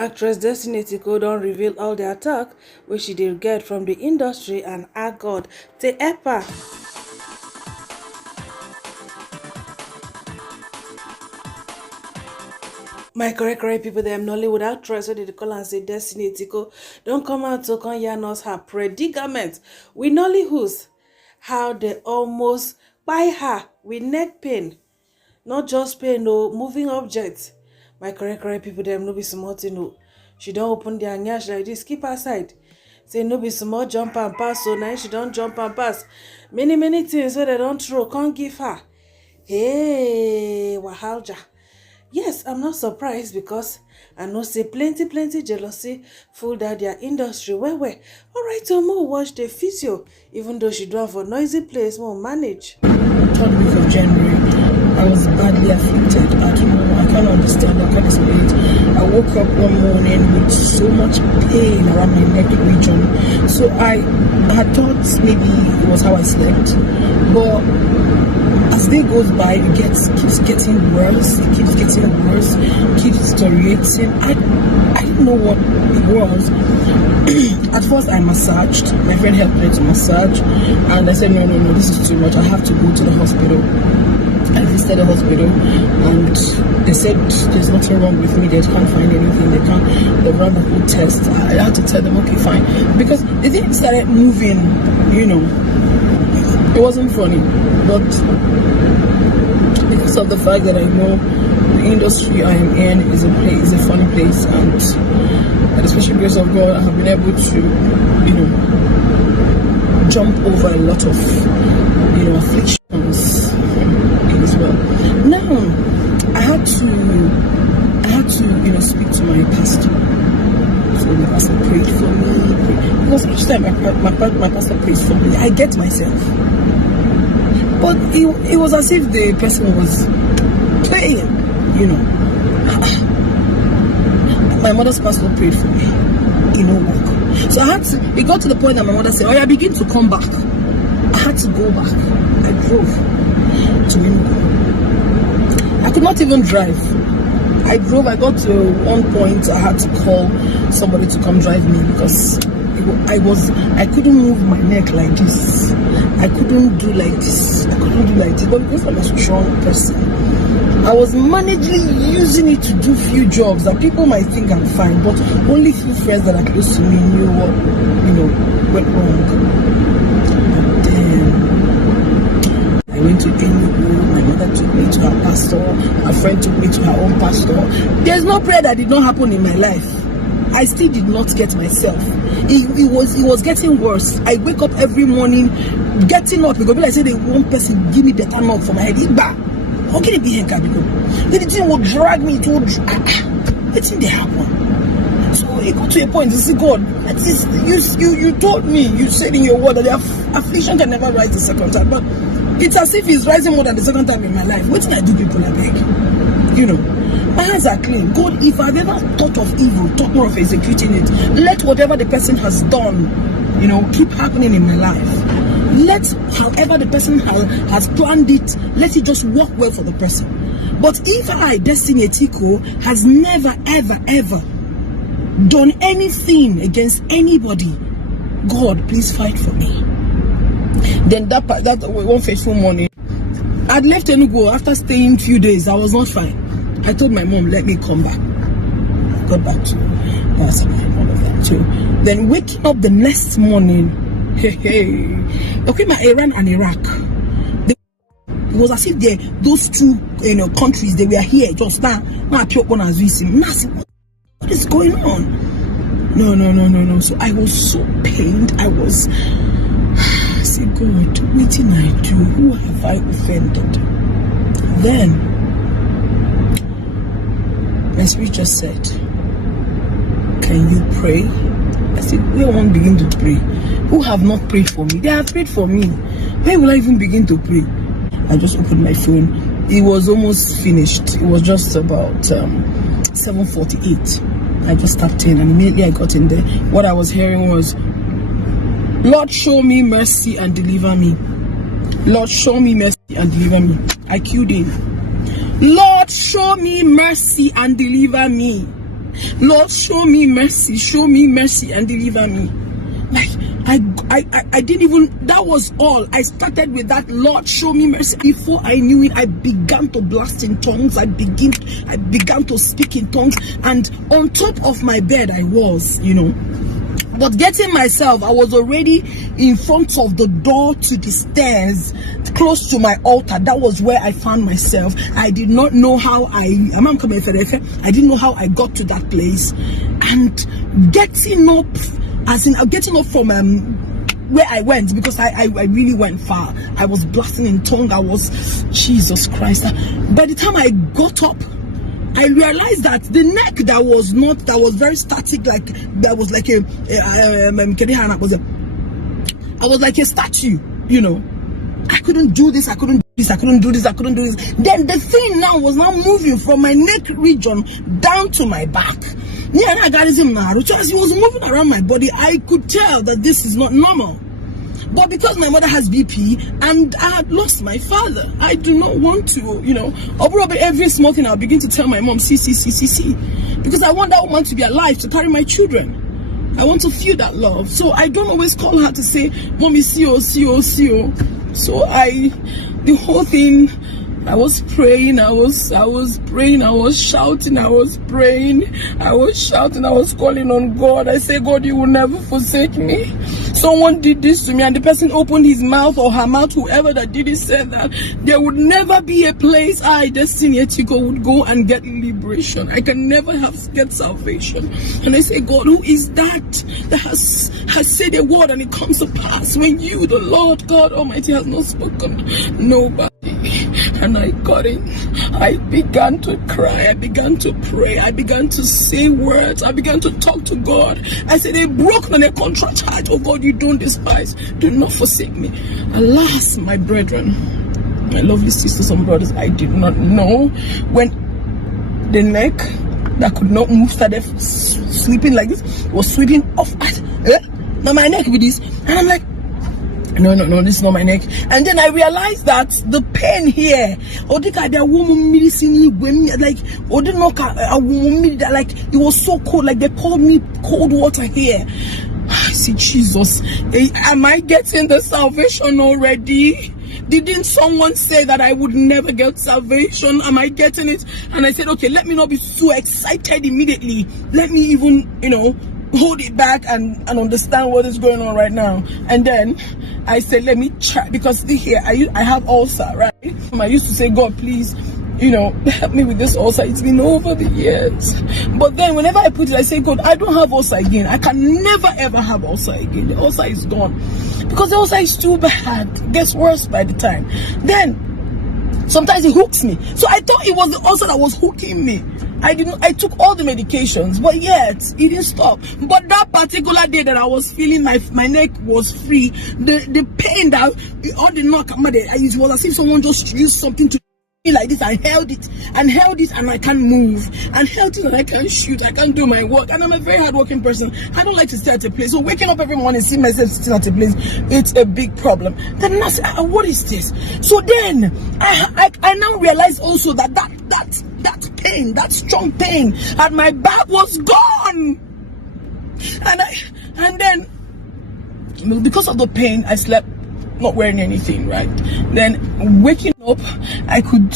Actress Destiny Etiko don reveal all the attack wey she dey get from the industry and ask God to help her. My correct people, dem Nollywood actress wey dey call am say Destiny Etiko don come out to come yarn us her predicament with Nollywood, how they almost kpai her with neck pain, not just pain o, moving objects. My correct people, dem no be small thing o. She don open their nyash like this, keep her side. Say no be small jump and pass, so now she don jump and pass. Many things wey they don throw, can't give her. Hey, wahalja. Yes, I'm not surprised because I know say plenty jealousy full that their industry well. Alright, so more watch the physio, even though she drove for noisy place, more manage. 3rd week of January, I was badly affected. I don't know, I can't understand, I can't explain it. I woke up one morning with so much pain around my neck region. So I had thought maybe it was how I slept. But as day goes by, it keeps getting worse, keeps deteriorating. I didn't know what it was. At first I massaged, my friend helped me to massage, and I said no, this is too much, I have to go to the hospital. I visited the hospital and they said there's nothing wrong with me, they can't find anything, they run the whole test. I had to tell them okay fine, because the thing started moving, it wasn't funny, but because of the fact that I know the industry I am in is a funny place, and by the special grace of God I have been able to, jump over a lot of, afflictions as well. Now I had to, speak to my pastor. So my pastor prayed for me, because each time my pastor prays for me, I get myself. But it was as if the person was playing, My mother's pastor prayed for me, work. So it got to the point that my mother said, oh, I begin to come back. I had to go back. I drove to Enugu. I could not even drive. I got to one point, I had to call somebody to come drive me, because I couldn't move my neck like this. I couldn't do like this. But because I'm a strong person, I was managing using it to do few jobs that people might think I'm fine, but only few friends that are close to me knew what, went wrong. But then I went to Enugu, my mother took me to her pastor, a friend took me to her own pastor. There's no prayer that did not happen in my life. I still did not get myself. It was getting worse. I wake up every morning, getting up, because I say the one person give me better knock for my head. How can it be here? The thing will drag me to the thing they happen. So it got to a point, you see, God, you told me, you said in your word that the affliction can never rise the second time. But it's as if it's rising more than the second time in my life. What did I do, people? I beg. My hands are clean. God, if I've ever thought of evil, thought more of executing it, let whatever the person has done, keep happening in my life. Let however the person has planned it, let it just work well for the person. But if I, Destiny Etiko, has never, ever done anything against anybody, God, please fight for me. Then that one fateful morning, I'd left Enugu after staying a few days. I was not fine. I told my mom, let me come back. I got back to all of that too. Then waking up the next morning, okay, my Iran and Iraq, it was as if those two countries, they were here just now. What is going on? No. So I was so pained. I said, God, what did I do? Who have I offended? Then my spirit just said, can you pray? I said, where won't begin to pray? Who have not prayed for me? They have prayed for me. Where will I even begin to pray? I just opened my phone. It was almost finished. It was just about 7:48. I just tapped in and immediately I got in there. What I was hearing was, Lord, show me mercy and deliver me. Lord, show me mercy and deliver me. I queued in. Lord, show me mercy and deliver me. Lord, show me mercy and deliver me. Like, I didn't even, that was all. I started with that, Lord, show me mercy. Before I knew it, I began to blast in tongues. I began to speak in tongues. And on top of my bed, I was, But getting myself, I was already in front of the door to the stairs, close to my altar. That was where I found myself. I did not know how I didn't know how I got to that place. And getting up from where I went, because I really went far. I was blasting in tongue. I was, Jesus Christ. By the time I got up, I realized that the neck that was very static, like that was like I was like a statue, I couldn't do this, I couldn't do this. Then the thing now was moving from my neck region down to my back. Yeah, and I got him now. As he was moving around my body, I could tell that this is not normal. But because my mother has BP and I had lost my father, I do not want to, probably every small thing I'll begin to tell my mom, see. Because I want that woman to be alive to carry my children. I want to feel that love. So I don't always call her to say, Mommy, see you. So the whole thing, I was praying, I was praying, I was shouting, I was calling on God. I say, God, you will never forsake me. Someone did this to me, and the person opened his mouth or her mouth, whoever that did it said that there would never be a place Destiny Etiko would go and get liberation. I can never get salvation. And I say, God, who is that has said a word and it comes to pass when you, the Lord God Almighty, has not spoken? Nobody. And I got it. I began to cry. I began to pray. I began to say words. I began to talk to God. I said, a broken and a contrite heart, oh God, you don't despise. Do not forsake me. Alas, my brethren, my lovely sisters and brothers, I did not know when the neck that could not move started sweeping like this, was sweeping off. Now my neck with this. And I'm like, no, this is not my neck. And then I realized that the pain here, like it was so cold, like they called me cold water here. I see, Jesus, am I getting the salvation already? Didn't someone say that I would never get salvation? Am I getting it? And I said, okay, let me not be so excited immediately. Let me even, hold it back and understand what is going on right now. And then I said, let me try, because here I have ulcer, right? I used to say, God, please, help me with this ulcer. It's been over the years. But then whenever I put it, I say, God, I don't have ulcer again. I can never ever have ulcer again. The ulcer is gone. Because the ulcer is too bad. It gets worse by the time. Then sometimes it hooks me. So I thought it was the ulcer that was hooking me. I took all the medications, but yet it didn't stop. But that particular day that I was feeling my neck was free, the pain that all the knock, it was as if someone just used something to me like this. I held it and I can't move, and held it and I can't shoot, I can't do my work, and I'm a very hardworking person. I don't like to stay at a place. So waking up every morning, seeing myself sitting at a place, it's a big problem. Then I said, what is this? So then I now realize also that pain, that strong pain at my back was gone. And then because of the pain, I slept not wearing anything, right? Then waking up, I could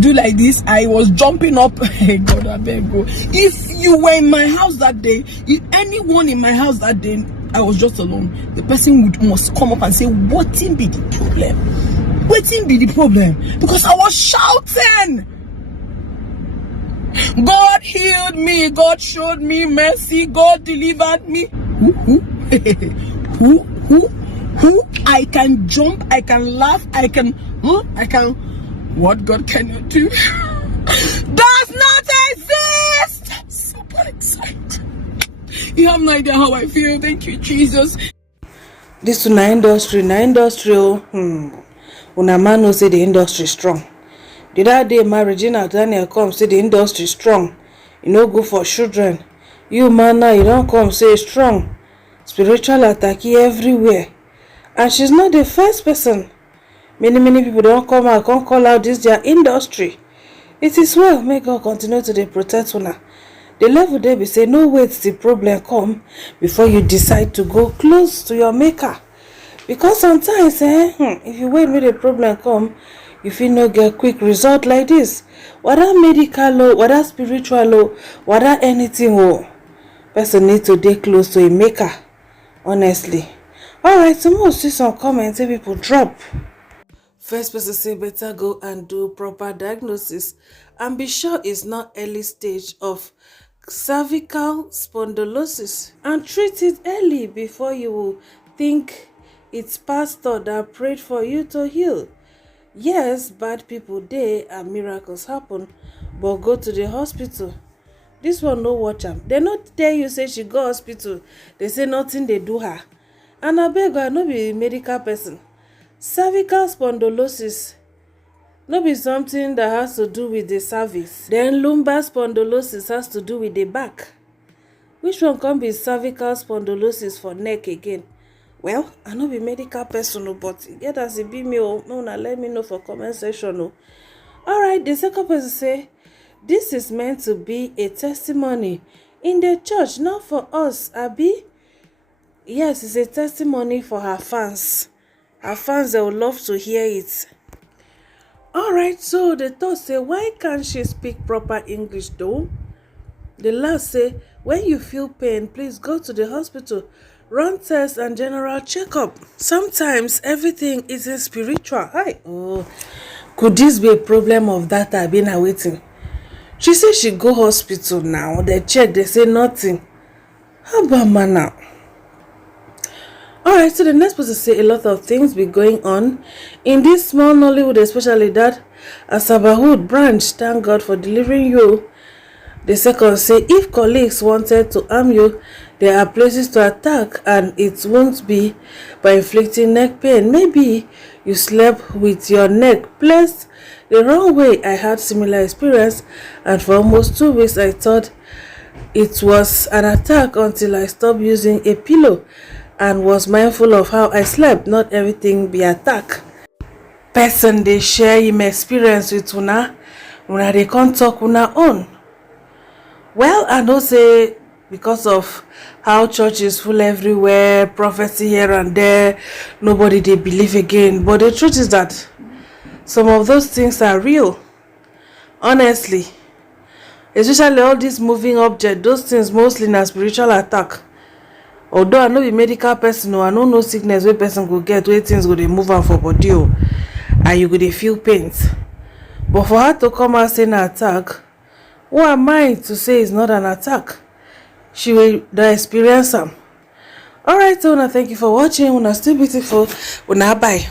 do like this. I was jumping up. Hey God, I beg you. If you were in my house that day, if anyone in my house that day, I was just alone, the person must come up and say, what be the problem? What be the problem? Because I was shouting. God healed me. God showed me mercy. God delivered me. Who? I can jump. I can laugh. I can. What God can you do? Does not exist. I'm super excited. You have no idea how I feel. Thank you, Jesus. This na industry. Una man no say the industry strong. The other day, my Regina Daniel come say the industry strong. You no go for children. You man now, you don't come say strong. Spiritual attack everywhere. And she's not the first person. Many people don't come out, can't call out this their industry. It is well. May God continue to protect una. The level there be say no wait till problem come before you decide to go close to your maker. Because sometimes if you wait make the problem come, you fit no get quick result like this. Whether medical or whether spiritual or whether anything or person need to dey close to a maker, honestly. Alright, so we'll see some comments if people drop. First person say better go and do proper diagnosis and be sure it's not early stage of cervical spondylosis, and treat it early before you will think it's pastor that prayed for you to heal. Yes, bad people dey and miracles happen, but go to the hospital. This one no watch am. They not tell you say she go hospital, they say nothing they do her. And abeg I no be medical person. Cervical spondylosis no be something that has to do with the cervix. Then lumbar spondylosis has to do with the back. Which one can be cervical spondylosis for neck again? Well, I no be medical person, but get as it be me, no, let me know for comment section. Alright, the second person say, this is meant to be a testimony in the church, not for us, Abi. Yes, it's a testimony for her fans. Her fans, they would love to hear it. Alright, so the third say, why can't she speak proper English though? The last say, when you feel pain, please go to the hospital. Run tests and general checkup. Sometimes everything isn't spiritual. Hi. Oh, could this be a problem of that I've been awaiting? She said she go hospital now. They check, they say nothing. How about man now? Alright, so the next person say a lot of things be going on in this small Nollywood, especially that Asabahood branch. Thank God for delivering you. The second say if colleagues wanted to harm you, there are places to attack and it won't be by inflicting neck pain. Maybe you slept with your neck placed the wrong way. I had similar experience and for almost 2 weeks I thought it was an attack until I stopped using a pillow and was mindful of how I slept. Not everything be attack. Person they share him experience with una they can't talk una own. Well, I know say because of how church is full everywhere, prophecy here and there, nobody they believe again. But the truth is that some of those things are real. Honestly. Especially all these moving objects, those things mostly na spiritual attack. Although I know be medical person, I know no sickness where person go get where things go they move on for body and you go they feel pains. But for her to come and say an attack, who am I to say it's not an attack? She will experience them. Alright, so thank you for watching. Una still beautiful. Una bye.